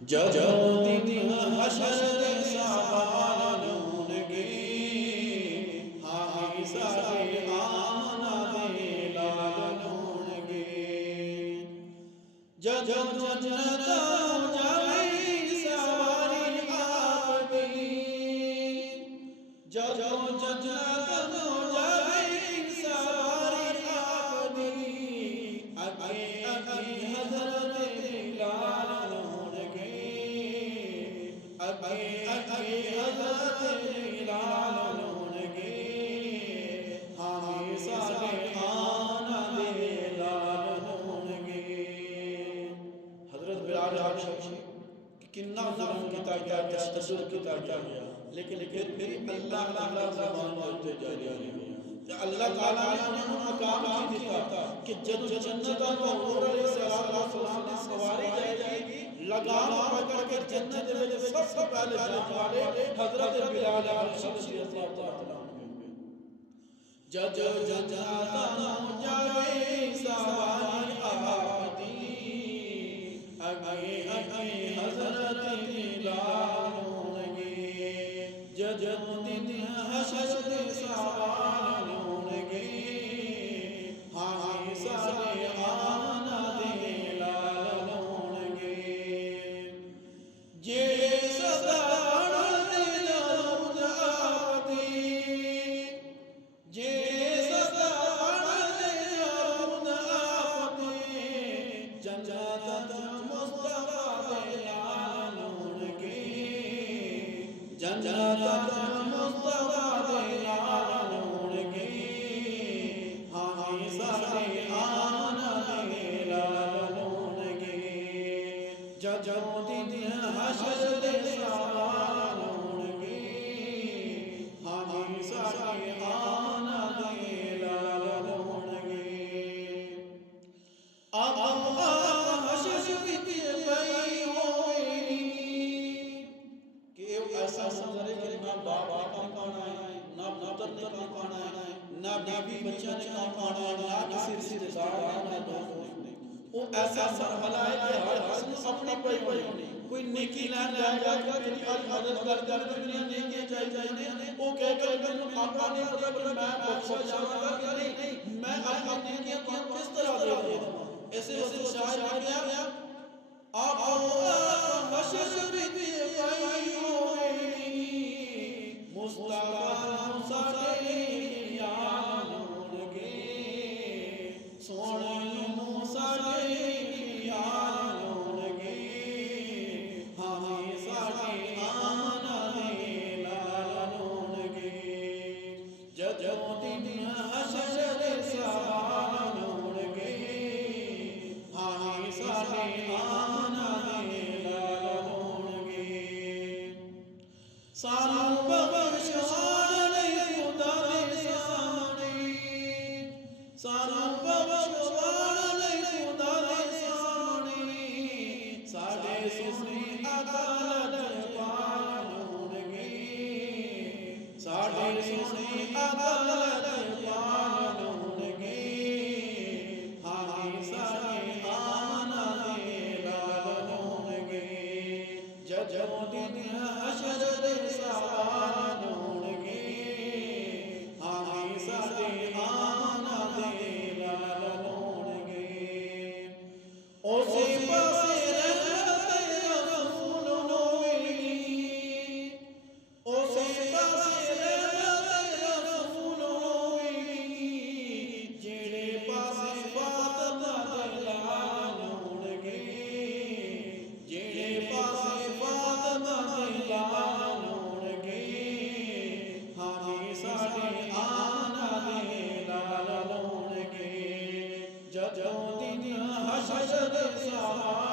जब दिन हशर दे सवाल होंगे, हामी सारे आमना दे लाल होंगे। जब जन्नत जावे सवारी आपकी, जब जन्नत जावे सवारी आपकी, अगे अगे हज़रत बिलाल होंगे, अगे अगे हज़रत बिलाल होंगे, हामी सारे आना दे लाल होंगे। हज़रत बिलाल किन्ना किता गया, तशद्दुद किता गया, लेकिन फिर अल्लाह ताला ज़बान होते जा रही है। अल्लाह ताला ने उन्हें मकाम दिया कि जब जन्नत में हूर अलैहिस्सलाम ने सवारी जाएगी, लगाम पकड़ के जन्नत में सबसे पहले जाने वाले हज़रत बिलाल रज़ियल्लाहु ताला अन्हु। जब जन्नत जावे सवारी आपकी, अगे अगे हज़रत बिलाल होंगे। जब दिन हशर दे सवाल होंगे, हामी सारे आना दे लाल होंगे। जे सदाड़ दे दरूद आपदी, जे सदाड़ दे दरूद आपदी, जन्नत मुस्तफा दे लाल होंगे, जन्नत मुस्तफा दे लाल होंगे, हामी सारे आना दे लाल होंगे। जब दिन हशर दे सवाल होंगे, हामी सारे आना दे लाल होंगे। अब हशर की गई होगी कि ऐसा मंजर है कि ना बाप ने पाना है, ना पुत्र ने पाना है, ना बीवी बच्चा ने पाना है, ना किसी रिश्तेदार ने, ना दोस्त ने। वो ऐसा मरहला है कि हर हसन अपनी पड़ी कोई नेकी लान जाएगा कि आज मदद कर दुनिया नेकी चाहिए, वो कह कर मैंने आपा ने बोला मैं बख्शा जाऊंगा कि नहीं, मैं अपनी नेकियां किस तरह दे दूंगा। ऐसे ऐसे शायर आ गया, आप हशर भी गई होगी, मुस्तफा सारे यार होंगे, सोने सारे यार होंगे, हामी सारे आना दे लाल होंगे। जब दिन हशर दे सवाल होंगे, हामी सारे आना दे लाल होंगे। सानू बख्शवान खुदा दे सामने, सानू बख्शवान खुदा दे सामने, साडे सोने अदालत पाल होंगे, साडे सोने अदालत पाल होंगे, हामी सारे आना दे लाल होंगे। जब दिन हशर दे सवाल होंगे, हामी सारे आना दे लाल होंगे। उसी पासे रहमत रसूल होगी, उसी पासे रहमत रसूल होगी, जेड़े पासे फातिमा दे लाल होंगे, जेड़े पासे फातिमा दे लाल होंगे, हामी सारे आना दे लाल होंगे। जब दिन हशर दे सवाल